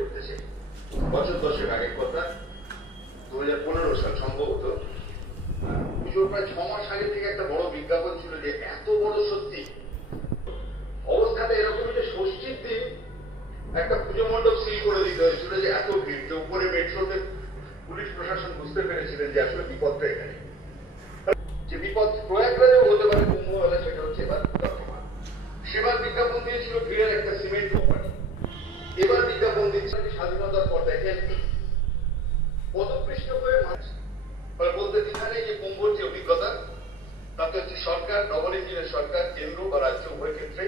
করতেছে। বছর 10 আগের কথা, 2015 সাল সম্ভবত, পুজোর প্রায় 6 মাস আগে থেকে একটা বড় বিজ্ঞাপন ছিল যে এত বড় সত্যি অবস্থাটা এরকম যে ষষ্ঠীর দিন একটা পুজো মণ্ডপ সিল করে দিতে হয়েছিল যে এত ভিড়, যে উপরে মেট্রোতে পুলিশ প্রশাসন বুঝতে পেরেছিলেন যে আসলে বিপদটা এখানে, যে বিপদ প্রয়াগরাজেও হতে পারে কুম্ভ মেলা, সেটা হচ্ছে এবার বর্তমান। সেবার বিজ্ঞাপন দিয়েছিল ভিড়ের একটা সিমেন্ট কোম্পানি, এবার বিজ্ঞাপন দিচ্ছে স্বাধীনতার পর দেখেন পদপৃষ্ট হয়ে মাছ বলতে দ্বিধা নেই যে কুম্ভর যে অভিজ্ঞতা, তাতে হচ্ছে সরকার, ডবল ইঞ্জিনের সরকার, কেন্দ্র বা রাজ্য উভয় ক্ষেত্রে